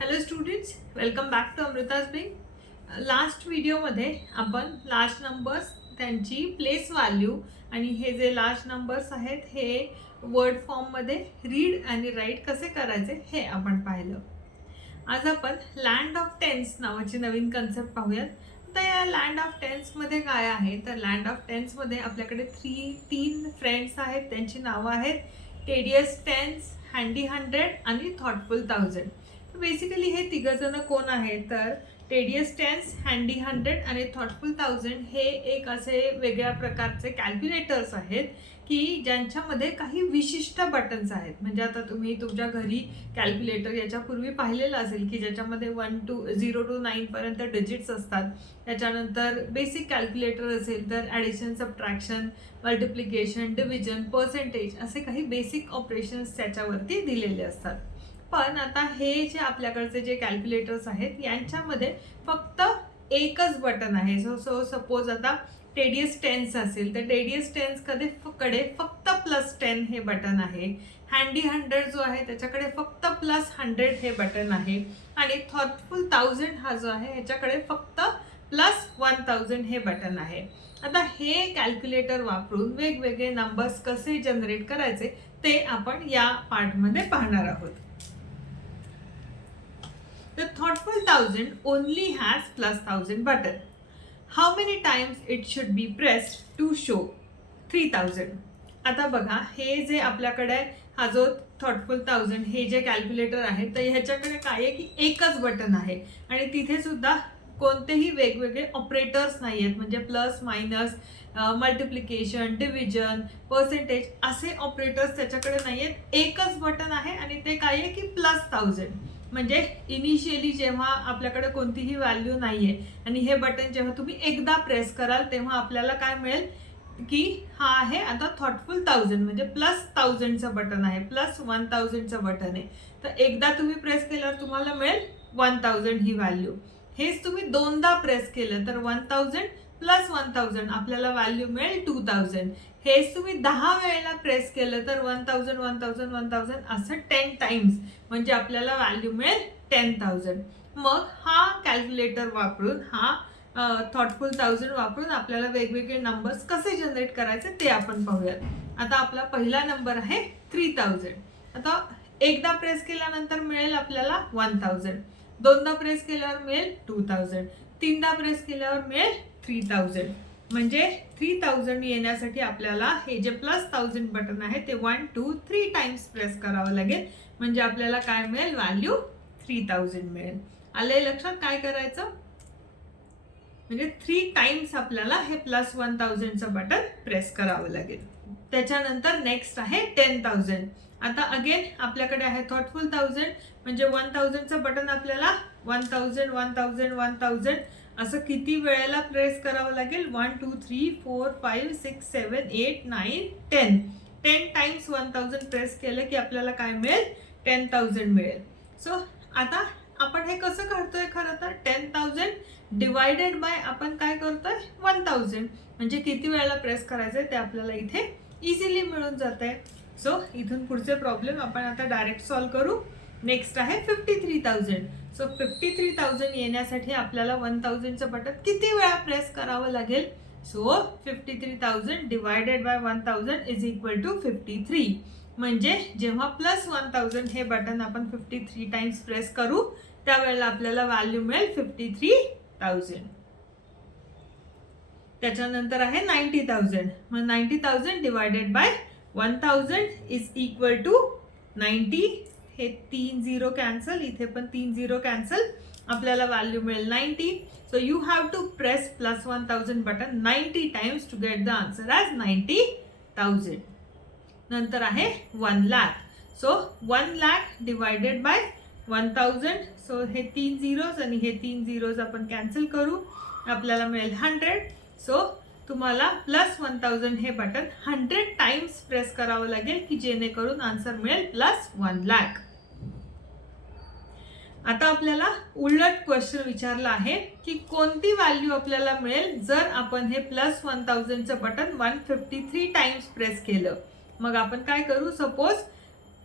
Hello students, welcome back to अमृताज बिंग. Last व्हिडिओमध्ये आपण लार्ज नंबर्स, त्यांची प्लेस व्हॅल्यू आणि हे जे लार्ज नंबर्स आहेत हे वर्ड फॉर्ममध्ये रीड आणि राईट कसे करायचे हे आपण पाहिलं. आज आपण लँड ऑफ टेन्स नावाची नवीन कन्सेप्ट पाहूयात. तर या लँड ऑफ टेन्समध्ये काय आहे, तर लँड ऑफ टेन्समध्ये आपल्याकडे तीन फ्रेंड्स आहेत. त्यांची नावं आहेत टेडियस टेन्स, हँडी 100 आणि थॉटफुल 1000. बेसिकली हे तिघजण कोण आहेत, तर टेडियस टेन्स, हँडी 100 आणि थॉटफुल 1000 हे एक असे वेगळ्या प्रकारचे कॅल्क्युलेटर्स आहेत की ज्यांच्यामध्ये काही विशिष्ट बटन्स आहेत. म्हणजे आता तुम्ही तुमच्या घरी कॅल्क्युलेटर याच्यापूर्वी पाहिलेलं असेल की ज्याच्यामध्ये 0 to 9 पर्यंत डिजिट्स असतात. त्याच्यानंतर बेसिक कॅल्क्युलेटर असेल तर addition, subtraction, multiplication, division, percentage असे काही बेसिक ऑपरेशन्स त्याच्यावरती दिलेले असतात. पण आता हे जे आपल्याकडचे जे कॅल्क्युलेटर्स आहेत यांच्यामध्ये फक्त एकच बटन आहे. सो सपोज आता टेडियस टेन्स असेल तर टेडियस टेन्स कडे फक्त +10 हे बटन आहे. हँडी 100 जो आहे त्याच्याकडे फक्त +100 हे बटन आहे. आणि थॉटफुल 1000 हा जो आहे ह्याच्याकडे फक्त +1000 हे बटन आहे. आता हे कॅल्क्युलेटर वापरून वेगवेगळे नंबर्स कसे जनरेट करायचे ते आपण या पार्टमध्ये पाहणार आहोत. The thoughtful 1000 only has +1000 button. How many times it should be pressed to show 3000? आता बघा, हे जे आपल्याकडे हा जो थॉटफुल 1000 हे जे कॅल्क्युलेटर आहे तर ह्याच्याकडे काय आहे की एकच बटन आहे आणि तिथे सुद्धा कोणतेही वेगवेगळे ऑपरेटर्स नाही आहेत. म्हणजे plus, minus, multiplication, division, percentage असे ऑपरेटर्स त्याच्याकडे नाही आहेत. एकच बटन आहे आणि ते काय आहे की +1000. म्हणजे इनिशियली जेव्हा आपल्याकडे कोणतीही व्हॅल्यू नाही आहे आणि हे बटन जेव्हा तुम्ही एकदा प्रेस कराल तेव्हा आपल्याला काय मिळेल की हा आहे आता थॉटफुल 1000 म्हणजे +1000चं बटन आहे, +1000चं बटन आहे. तर एकदा तुम्ही प्रेस केल्यावर तुम्हाला मिळेल 1000 ही व्हॅल्यू. हेच तुम्ही दोनदा प्रेस केलं तर 1000 + 1000 आपल्याला व्हॅल्यू मिळेल 2000. हेच तुम्ही 10 वेळेला प्रेस केलं तर 1000 1000 1000 असं 10 टाइम्स म्हणजे आपल्याला व्हॅल्यू मिळेल 10000. मग हा कॅल्क्युलेटर वापरून, हा थॉटफुल 1000 वापरून आपल्याला वेगवेगळे नंबर्स कसे जनरेट करायचे ते आपण पाहूयात. आता आपला पहिला नंबर आहे 3000. आता एकदा प्रेस केल्यानंतर मिळेल आपल्याला 1000, दोनदा प्रेस केल्यावर मिळेल 2000, तीनदा प्रेस केल्यावर मिळेल 3000. म्हणजे 3000 येण्यासाठी आपल्याला हे जे +1000 बटन आहे ते 1 2 3 टाइम्स प्रेस करावं लागेल. म्हणजे आपल्याला काय मिळेल, व्हॅल्यू 3000 मिळेल. आले लक्षात काय करायचं, म्हणजे 3 टाइम्स आपल्याला हे +1000चं बटन प्रेस करावं लागेल. त्याच्यानंतर नेक्स्ट आहे 10000. आता अगेन आपल्याकडे आहे थॉटफुल 1000 म्हणजे 1000चं बटन आपल्याला 1000 1000 1000 असं किती वेळेला प्रेस करावं लागेल, 1 2 3 4 5 6 7 8 9 10 टाइम्स 1000 प्रेस केलं की आपल्याला काय मिळेल, 10000 मिळेल. सो आता आपण हे कसं काढतोय, खरं तर 10000 डिवायडेड बाय आपण काय करतोय 1000 म्हणजे किती वेळेला प्रेस करायचंय ते आपल्याला इथे इझिली मिळून जात आहे. सो इथून पुढचे प्रॉब्लेम आपण आता डायरेक्ट सॉल्व्ह करू. नेक्स्ट आहे 53000. सो 53000 येण्यासाठी आपल्याला 1000चं बटन किती वेळा प्रेस करावं लागेल. So 53000 divided by 1000 is equal to 53. म्हणजे जेव्हा +1000 हे बटन आपण 53 टाइम्स प्रेस करू त्यावेळेला आपल्याला व्हॅल्यू मिळेल 53000. त्याच्यानंतर आहे 90000. मग 90000 divided by 1000 is equal to 90. हे 3 0 कॅन्सल, इथे पण 3 0 कॅन्सल, आपल्याला व्हॅल्यू मिळेल 90. So you have to press +1000 button 90 times to get the answer as 90000. नंतर आहे 1 lakh. So 1 lakh divided by 1000. So हे 3 झिरोज आणि हे 3 झिरोज आपण कॅन्सल करू, आपल्याला मिळेल 100. सो तुम्हाला +1000 हे बटन 100 टाइम्स प्रेस करावं लागेल की जेणेकरून आन्सर मिळेल +1 लाख. आता आपल्याला उलट क्वेश्चन विचारला आहे की कोणती व्हॅल्यू आपल्याला मिळेल जर आपण हे +1000चं बटन 153 टाइम्स प्रेस केलं. मग आपण काय करू, सपोज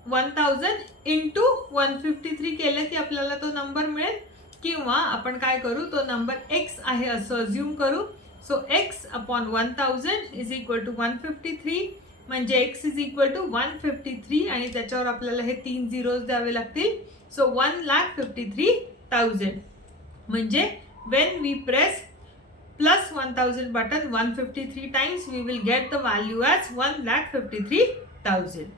1000 इंटू 153 केलं की आपल्याला तो नंबर मिळेल, किंवा आपण काय करू, तो नंबर x आहे असं अज्युम करू. So x upon 1000 is equal to 153, म्हणजे x इज इक्वल टू 153 आणि त्याच्यावर आपल्याला हे 3 झिरोज द्यावे लागतील. सो 1,53,000 म्हणजे when we press plus 1000 button 153 times, we will get the value as 1,53,000.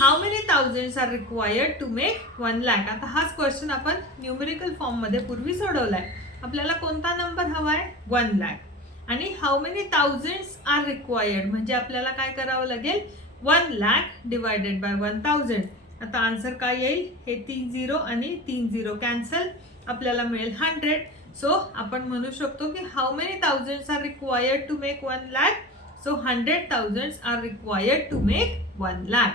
How many thousands are required to make 1 lakh? आता हाच क्वेश्चन आपण न्यूमेरिकल फॉर्म मध्ये पूर्वी सोडवलाय. आपल्याला कोणता नंबर हवाय, 1 लाख, आणि how many thousands are required म्हणजे आपल्याला काय करावं लागेल, 1 लाख डिवायडेड बाय 1000. आता आन्सर काय येईल, हे 3 झिरो आणि 3 झिरो कॅन्सल, आपल्याला मिळेल 100. सो आपण म्हणू शकतो की how many thousands are required to make 1 lakh. So 100,000 are required to make 1 lakh.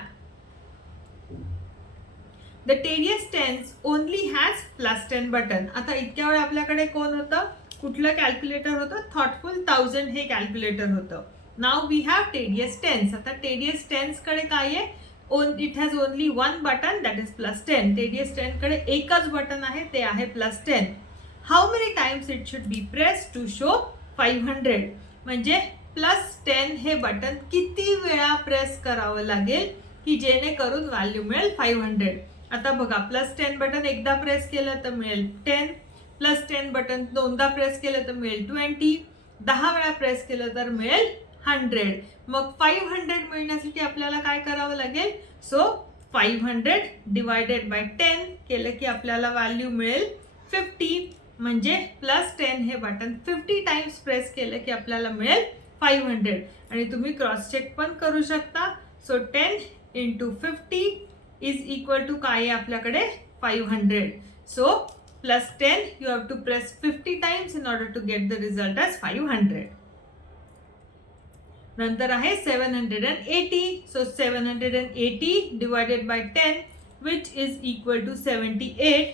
The tedious tens only has plus 10 button. आता इतक्या वेळ आपल्याकडे कोण होतं, कुठलं कॅल्क्युलेटर होतं, थॉटफुल 1000 हे कॅल्क्युलेटर होतं. नाव वी हॅव टेडियस टेन्स. आता टेडियस टेन्स कडे काय आहे, it has only one button, that is +10. Tedious ten कडे एकच बटन आहे, ते आहे +10. How many times it should be press to show 500, म्हणजे +10 हे बटन किती वेळा प्रेस करावं लागेल की जेणेकरून व्हॅल्यू मिळेल 500. आता बघा, +10 बटन एकदा प्रेस केलं तर मिळेल 10, +10 बटन दोनदा प्रेस केलं तर मिळेल 20, 10 वेळा प्रेस केलं तर मिळेल 100. मग 500 मिळण्यासाठी आपल्याला काय करावं लागेल, सो 500 डिवायडेड बाय 10 केलं की आपल्याला व्हॅल्यू मिळेल 50, म्हणजे +10 हे बटन 50 टाइम्स प्रेस केलं की आपल्याला मिळेल 500. आणि तुम्ही क्रॉस चेक पण करू शकता. So 10 into 50 is equal to काय आहे आपल्याकडे, 500. So +10 you have to press 50 times in order to get the result as 500. नंतर आहे 780. So 780 divided by 10 which is equal to 78,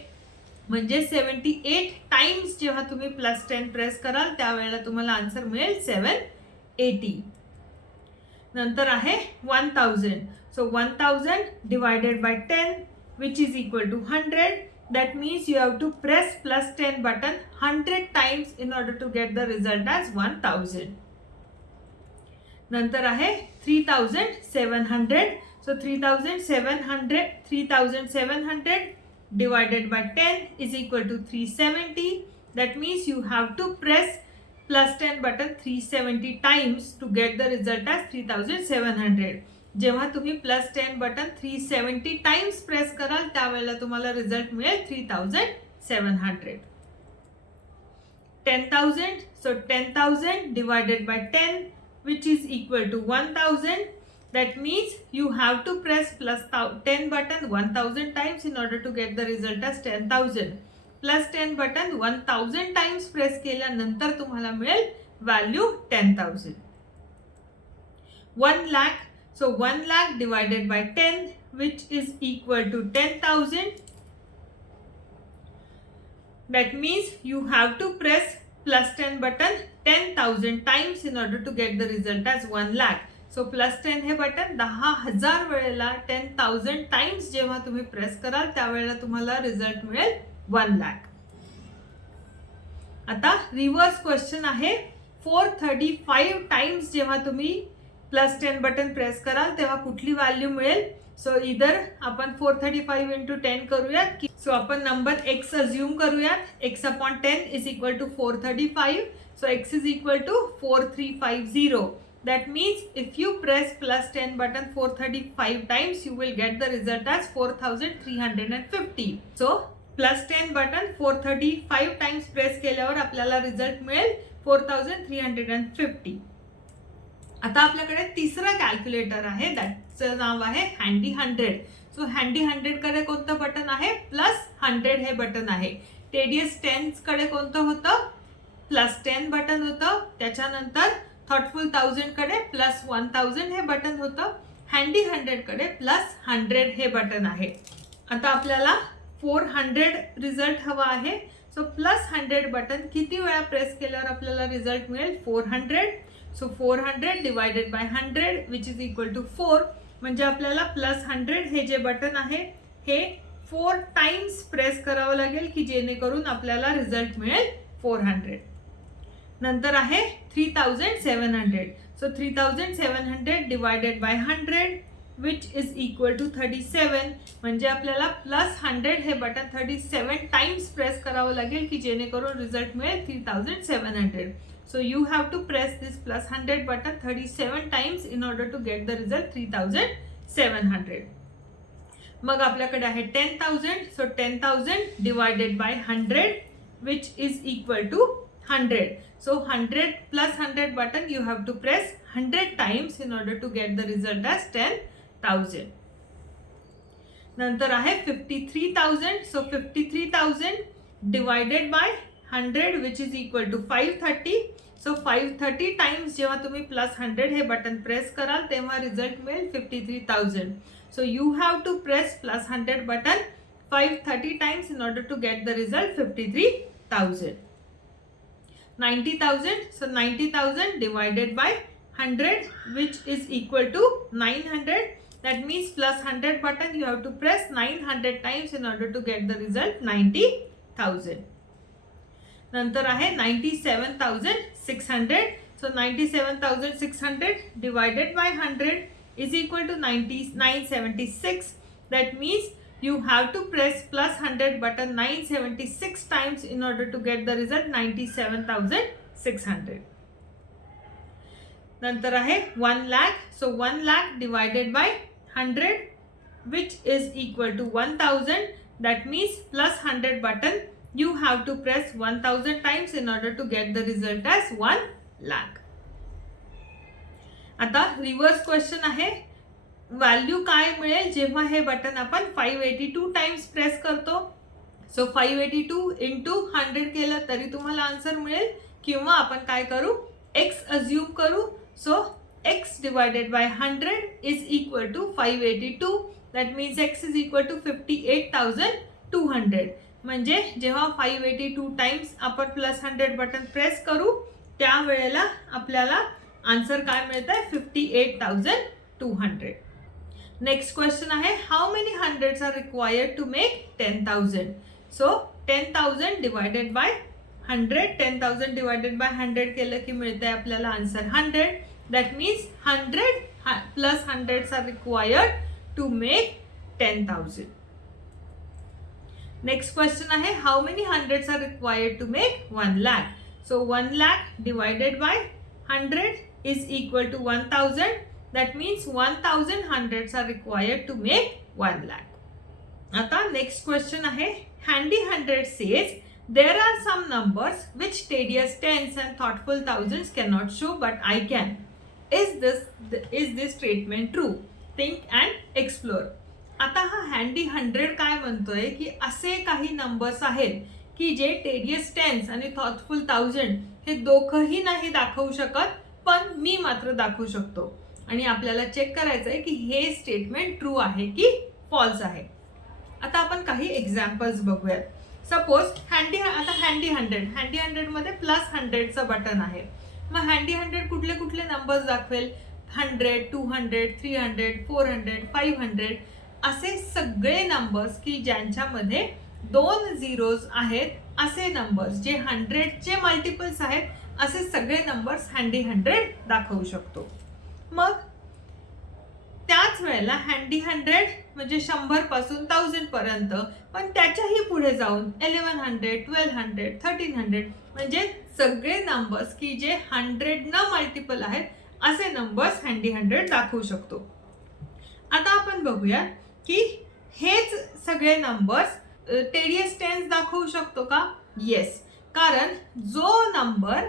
म्हणजे 78 टाइम्स जेव्हा तुम्ही +10 प्रेस कराल त्यावेळेला तुम्हाला आन्सर मिळेल 780. नंतर आहे 1000. So 1000 divided by 10 which is equal to 100. That means you have to press +10 button 100 times in order to get the result as 1000. नंतर आहे 3700. So 3700 divided by 10 is equal to 370. That means you have to press +10 button 370 times to get the result as 3700. जेव्हा तुम्ही +10 button 370 times press कराल त्यावेळेला तुम्हाला result मिळेल 3700. 10,000. So 10,000 divided by 10 which is equal to 1000. That means you have to press +10 button 1000 times in order to get the result as 10,000. +10 button 1000 times press केल्यानंतर तुम्हाला मिळेल value 10,000. 1 lakh. So 1 lakh divided by 10 which is equal to 10,000. That means you have to press +10 button 10,000 times in order to get the result as 1 lakh. So +10 हे button 10,000 वेळेला 10,000 times जेव्हा तुम्ही press कराल त्यावेळेला तुम्हाला रिझल्ट मिळेल 1 लाख. आता रिव्हर्स क्वेश्चन आहे, 435 टाइम्स जेव्हा तुम्ही +10 बटन प्रेस कराल तेव्हा कुठली व्हॅल्यू मिळेल. सो इधर आपण 435 इंटू 10 करूयात. सो आपण नंबर x अज्युम करूयात. x upon 10 is equal to 435. So x is equal to 4350. That means if you press +10 button 435 times you will get the result as 4350. So +10 button 435 times press केल्यावर आपल्याला result मिळेल 4350. आता आपल्याकडे तिसरा calculator आहे, त्याचं नाव आहे हँडी 100. सो हँडी 100 कडे कोणतं बटन आहे, +100 हे बटन आहे. टेडियस टेन्स कडे कोणतं होतं, +10 बटन होतं. त्याच्यानंतर थॉटफुल 1000 कडे +1000 हे बटन होतं. हँडी 100 कडे +100 हे बटन आहे. आता आपल्याला 400 रिझल्ट हवा आहे. सो +100 बटन किती वेळा प्रेस केल्यावर आपल्याला रिझल्ट मिळेल 400. So 400 divided by 100 which is equal to 4. म्हणजे आपल्याला +100 हे जे बटन आहे हे 4 टाइम्स प्रेस करावं लागेल की जेणेकरून आपल्याला रिझल्ट मिळेल 400. नंतर आहे 3700. So 3700 divided by 100 which is equal to 37. म्हणजे आपल्याला +100 हे बटन 37 टाइम्स प्रेस करावं लागेल की जेणेकरून रिझल्ट मिळेल 3700. So you have to press this +100 button 37 times in order to get the result 3700. मग आपल्याकडे आहे 10,000. So 10,000 divided by 100 which is equal to 100. So 100 plus 100 button you have to press 100 times in order to get the result as 10,000. नंतर आहे 53,000. So 53,000 divided by 100 which is equal to 530. So 530 times जेव्हा तुम्ही +100 हे button press कराल तेव्हा result मिळेल 53,000. So you have to press +100 button 530 times in order to get the result 53,000. 90,000. So 90,000 divided by 100 which is equal to 900. That means +100 button you have to press 900 times in order to get the result 90,000. नंतर आहे 97,600. So 97,600 divided by 100 is equal to 976. That means you have to press +100 button 976 times in order to get the result 97,600. नंतर आहे 1 lakh. So 1 lakh divided by 100 which is equal to 1000. That means +100 button you have to press 1000 times in order to get the result as 1 lakh. आता reverse question आहे, value काय मिळेल जेव्हा हे button आपण 582 times press करतो. So 582 into 100 केलं तरी तुम्हाला आन्सर मिळेल, किंवा आपण काय करू, x अज्यूम करू. So x divided by 100 is equal to 582. That means x is equal to 58,200. म्हणजे जेव्हा 582 टाइम्स आपण +100 बटन प्रेस करू त्यावेळेला आपल्याला आन्सर काय मिळतं आहे 58,200. नेक्स्ट क्वेश्चन आहे, how many hundreds are required to make 10,000. So 10,000 divided by 100. 10,000 divided by 100 केलं की मिळतं आहे आपल्याला answer 100. That means 100 plus hundreds are required to make 10,000. Next question आहे, how many hundreds are required to make 1 lakh. So 1 lakh divided by 100 is equal to 1000. That means 1000 hundreds are required to make 1 lakh. आता next question आहे, handy 100 says there are some numbers which tedious tens and thoughtful thousands can not show but I can. Is this statement true? Think and explore. आता हा हँडी 100 काय म्हणतोय की असे काही numbers आहेत की जे टेडियस टेन्स आणि थॉटफुल थाउजंड हे दोघंही नाही दाखवू शकत, पण मी मात्र दाखवू शकतो. आणि आपल्याला चेक करायचं आहे की हे स्टेटमेंट ट्रू आहे की फॉल्स आहे. आता आपण काही एक्झाम्पल्स बघूयात. सपोज हँडी 100 मध्ये +100चं बटन आहे. मग हँडी 100 कुठले कुठले नंबर्स दाखवेल? 100, 200, 300, 400, 500 असे सगळे नंबर्स की ज्यांच्यामध्ये 2 झिरोज आहेत असे नंबर्स, जे 100चे मल्टिपल्स आहेत असे सगळे नंबर्स हँडी 100 दाखवू शकतो. मग त्याच वेळेला हँडी 100 म्हणजे 100 पासून 1000 पर्यंत, पण त्याच्याही पुढे जाऊन 1100, 1200, 1300 म्हणजे सगळे नंबर्स की जे 100 न मल्टिपल आहेत असे नंबर्स हँडी 100 दाखवू शकतो. आता आपण बघूया की हेच सगळे नंबर्स टेडियस टेन्स दाखवू शकतो का? येस. कारण जो नंबर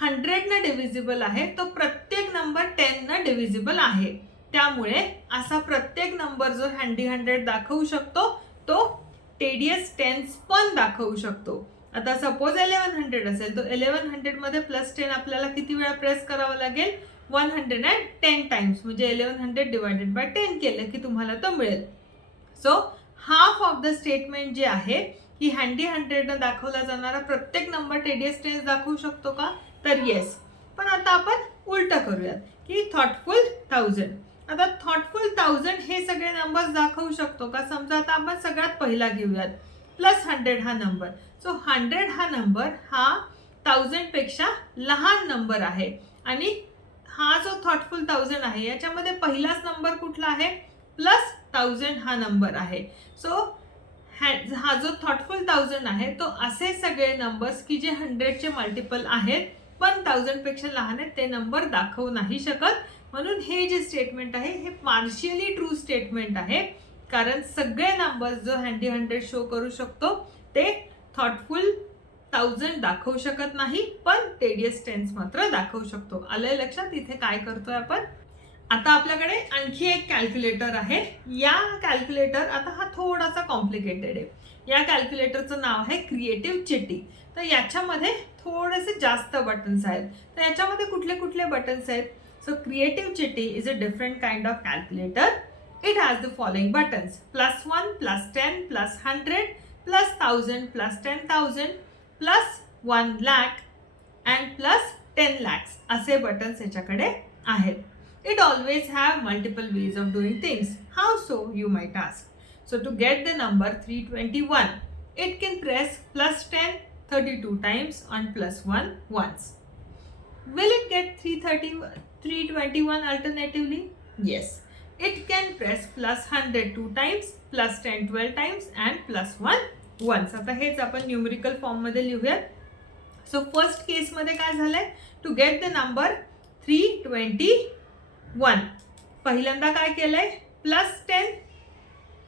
100 न डिव्हिजिबल आहे तो प्रत्येक नंबर 10 न डिव्हिजिबल आहे. त्यामुळे असा प्रत्येक नंबर जो हँडी 100 दाखवू शकतो तो टेडियस टेन्स पण दाखवू शकतो. आता सपोज 1100 असेल तो 1100 मध्ये +10 आपल्याला किती वेळा प्रेस करावं लागेल? 110 टाइम्स. म्हणजे 1100 डिवायडेड बाय 10 केलं की तुम्हाला तो मिळेल. So half of the statement जे आहे की हँडी 100 दाखवला जाणारा प्रत्येक नंबर टेडियस टेन्स दाखवू शकतो का? तर येस. पण आता आपण उलटं करूयात की थॉटफुल 1000. आता थॉटफुल 1000 हे सगळे नंबर्स दाखवू शकतो का? समजा आता आपण सगळ्यात पहिला घेऊयात +100 हा नंबर. सो 100 हा नंबर हा 1000 पेक्षा लहान नंबर आहे आणि हा जो थॉटफुल 1000 आहे याच्यामध्ये पहिलाच नंबर कुठला आहे? +1000 हा नंबर आहे. सो हा जो थॉटफुल 1000 आहे तो असे सगळे नंबर्स की जे 100चे मल्टिपल आहेत पण 1000 पेक्षा लहान आहेत ते नंबर दाखवू नाही शकत. म्हणून हे जे स्टेटमेंट आहे हे पार्शियली ट्रू स्टेटमेंट आहे, कारण सगळे नंबर्स जो हँडी 100 शो करू शकतो ते थॉटफुल 1000 दाखवू शकत नाही, पण टेडियस टेन्स मात्र दाखवू शकतो. आलंय लक्षात इथे काय करतोय आपण? आता आपल्याकडे आणखी एक कॅल्क्युलेटर आहे. या कॅल्क्युलेटर आता हा थोडासा कॉम्प्लिकेटेड आहे. या कॅल्क्युलेटरचं नाव आहे क्रिएटिव्ह चिटी. तर याच्यामध्ये थोडेसे जास्त बटन्स आहेत. तर याच्यामध्ये कुठले कुठले बटन्स आहेत? So creative Chitti is a different kind of calculator. It has the following buttons: +1, +10, +100, +1000, +10,000, +1 lakh and +10 lakhs असे बटन्स याच्याकडे आहेत. It always have multiple ways of doing things. How so, you might ask? So to get the number 321, it can press +10 32 times and +1 once. Will it get 321 alternatively? Yes. It can press +100 2 times, +10 12 times and +1 once. आता हेच आपण numerical form मध्ये लिहूयात. So first केस मध्ये काय झालंय? To get the number 321 पहिल्यांदा काय केलंय? +10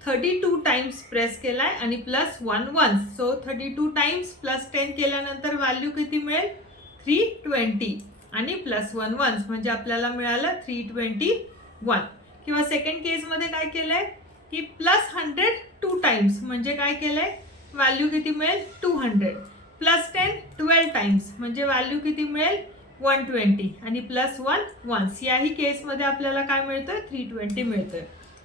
32 टाइम्स प्रेस केलाय आणि +1 once. सो 32 टाइम्स +10 केल्यानंतर व्हॅल्यू किती मिळेल? 320 आणि +1 once म्हणजे आपल्याला मिळालं 321. किंवा सेकंड केस मध्ये काय केलंय की +100 2 टाइम्स म्हणजे काय केलंय? व्हॅल्यू किती मिळेल? 200. +10 12 टाइम्स म्हणजे व्हॅल्यू किती मिळेल? 120 आणि +1 once. याही केसमध्ये आपल्याला काय मिळतोय? 320 मिळतोय,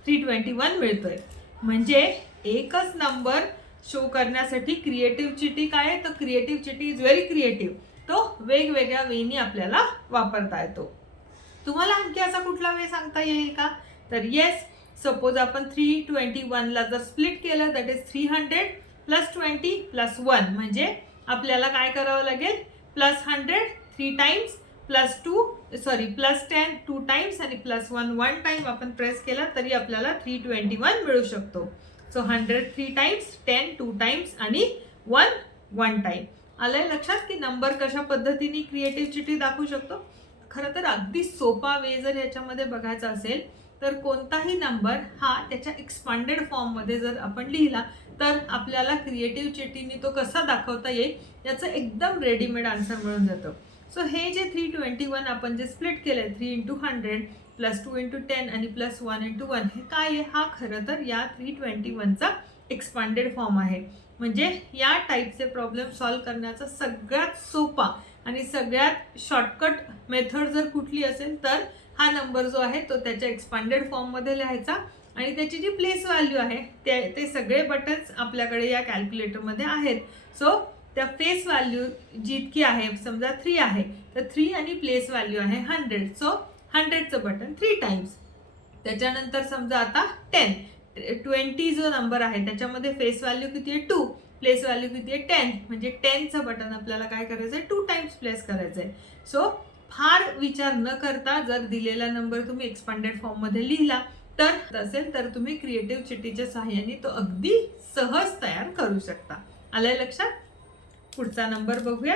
321 मिळतोय. म्हणजे एकच नंबर शो करण्यासाठी क्रिएटिव्ह चिटी काय आहे? तर creative Chitti is very creative. तो वेगवेगळ्या वेनी आपल्याला वापरता येतो. तुम्हाला आणखी असा कुठला वे सांगता येईल का? तर येस. सपोज आपण 321 ला जर स्प्लिट केलं दॅट इज 300 +20 +1 म्हणजे आपल्याला काय करावं लागेल? +100 3 टाइम्स +10 2 टाइम्स आणि +1 1 टाइम आपण प्रेस केला तरी आपल्याला 321 मिळू शकतो. सो 100 3 टाइम्स, 10 2 टाइम्स आणि 1 1 टाइम. आलंय लक्षात की नंबर कशा पद्धतीने क्रिएटिव्ह चिटी दाखवू शकतो? खरं तर अगदी सोपा वे जर याच्यामध्ये बघायचा असेल तर कोणताही नंबर हा त्याच्या एक्सपांडेड फॉर्म मध्ये जर आपण लिहिला तर आपल्याला क्रिएटिव्ह चिटीने तो कसा दाखवता येईल याचं एकदम रेडीमेड आन्सर मिळून जातं. सो हे जे 321 आपण जे स्प्लिट केलंय 3 × 100 +2 × 10 आणि +1 × 1 हे काय आहे? हा खरं तर या 321चा एक्सपांडेड फॉर्म आहे. म्हणजे या टाईपचे प्रॉब्लेम सॉल्व्ह करण्याचा सगळ्यात सोपा आणि सगळ्यात शॉर्टकट मेथड जर कुठली असेल तर हा नंबर जो आहे तो त्याच्या एक्सपांडेड फॉर्म मध्ये लिहायचा आणि त्याची जी प्लेस व्हॅल्यू आहे ते सगळे बटन्स आपल्याकडे या कॅल्क्युलेटर मध्ये आहेत. सो त्या फेस व्हॅल्यू जितकी आहे समजा 3 आहे तर 3 आणि प्लेस व्हॅल्यू आहे 100. सो 100चं बटन 3 टाइम्स. त्याच्यानंतर समजा आता 20 जो नंबर आहे त्याच्यामध्ये फेस व्हॅल्यू किती आहे? 2, प्लेस व्हॅल्यू किती आहे? 10 म्हणजे 10चं बटन आपल्याला काय करायचं आहे? 2 टाइम्स प्लेस करायचं आहे. सो फार विचार न करता जर दिलेला नंबर तुम्ही एक्सपांडेड फॉर्म मध्ये लिहिला तर असेल तर तुम्ही क्रिएटिव्ह चिटीच्या सहाय्याने तो अगदी सहज तयार करू शकता. आलंय लक्षात? पुढचा नंबर बघूया.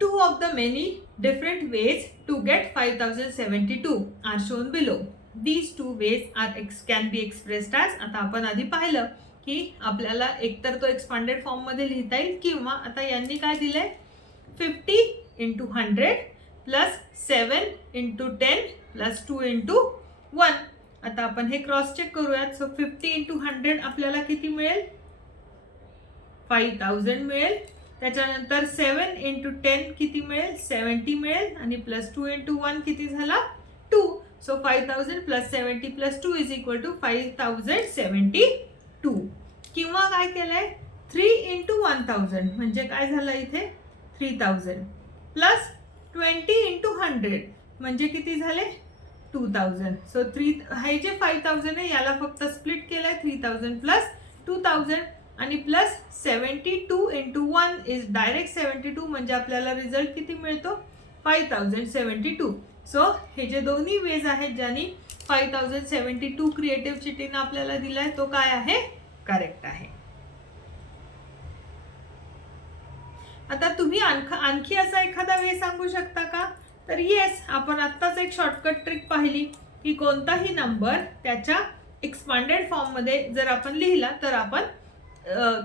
2 of the many different ways to get 5072 are shown below. These 2 ways can be expressed as. आता आपण आधी पाहिलं की आपल्याला एकतर तो एक्सपांडेड फॉर्म मध्ये लिहिता येईल किंवा आता यांनी काय दिलंय 50 × 100 +7 × 10 +2 × 1. आता आपण हे क्रॉस चेक करूयात. सो 50 × 100 आपल्याला किती मिळेल? 5000 मिळेल. त्याच्यानंतर 7 × 10 किती मिळेल? 70 मिळेल आणि +2 × 1 किती झाला? 2 so 5000 plus 70 plus 2 is equal to 5072. किंवा काय केलंय 3 इंटू 1000 म्हणजे काय झालं इथे 3000 प्लस 20 इंटू 100 म्हणजे किती झाले 2000. सो हे जे 5000 आहे याला फक्त स्प्लिट केलंय 3000 प्लस 2000 आणि प्लस 72 इंटू 1 इज डायरेक्ट 72 म्हणजे आपल्याला रिझल्ट किती मिळतो 5072. सो हे जे दोन्ही वेज आहेत ज्यांनी 5072 क्रिएटिव्ह चिटीनं आपल्याला दिलाय तो काय आहे करेक्ट आहे. आता तुम्ही आणखी असा एखादा वे सांगू शकता का तर येस आपण आत्ताच एक शॉर्टकट ट्रिक पाहिली की कोणताही नंबर त्याच्या एक्सपांडेड फॉर्म मध्ये जर आपण लिहिला तर आपण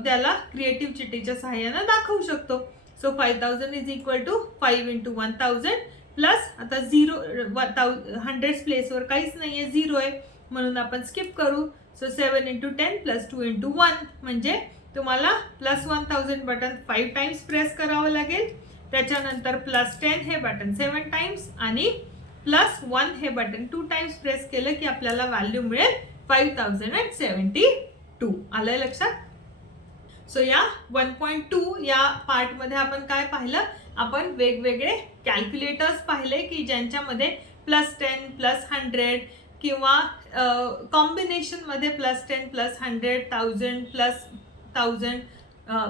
त्याला क्रिएटिव्ह चिटीच्या सहाय्याने दाखवू शकतो. So 5000 is equal to 5 into 1000 plus आता 100 प्लेसवर काहीच नाही आहे 0 आहे म्हणून आपण स्किप करू. सो 7 इंटू 10 प्लस 2 इंटू 1 म्हणजे तुम्हाला प्लस 1000 बटन 5 टाइम्स प्रेस करावं लागेल. त्याच्यानंतर प्लस 10 हे बटन 7 टाइम्स आणि प्लस 1 हे बटन 2 टाइम्स प्रेस केलं की आपल्याला व्हॅल्यू मिळेल 5072. आलंय लक्षात. सो या 1.2 या पार्टमध्ये आपण काय पाहिलं आपण वेगवेगळे कॅल्क्युलेटर्स पाहिले की ज्यांच्यामध्ये प्लस 10 प्लस 100 किंवा कॉम्बिनेशनमध्ये plus 10 plus 100 1000 plus 1000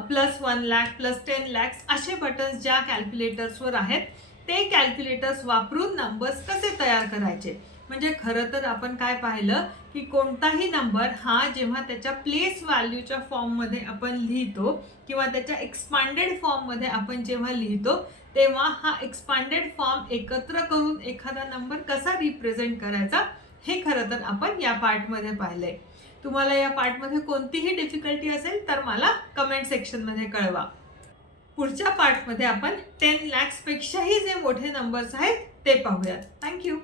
plus 1 lakh plus 10 lakh असे बटन्स ज्या कॅल्क्युलेटर्सवर आहेत ते कॅल्क्युलेटर्स वापरून नंबर्स कसे तयार करायचे. म्हणजे खरं तर आपण काय पाहिलं की कोणताही नंबर हा जेव्हा त्याच्या प्लेस व्हॅल्यूच्या फॉर्ममध्ये आपण लिहितो किंवा त्याच्या एक्सपांडेड फॉर्ममध्ये आपण जेव्हा लिहितो तेव्हा हा एक्सपांडेड फॉर्म एकत्र करून एखादा नंबर कसा रिप्रेझेंट करायचा हे खरं तर आपण या पार्टमध्ये पाहिलंय. तुम्हाला या पार्टमध्ये कोणतीही डिफिकल्टी असेल तर मला कमेंट सेक्शनमध्ये कळवा. पुढच्या पार्टमध्ये आपण 10 लाख पेक्षाही जे मोठे नंबर्स आहेत ते पाहूयात. थँक्यू.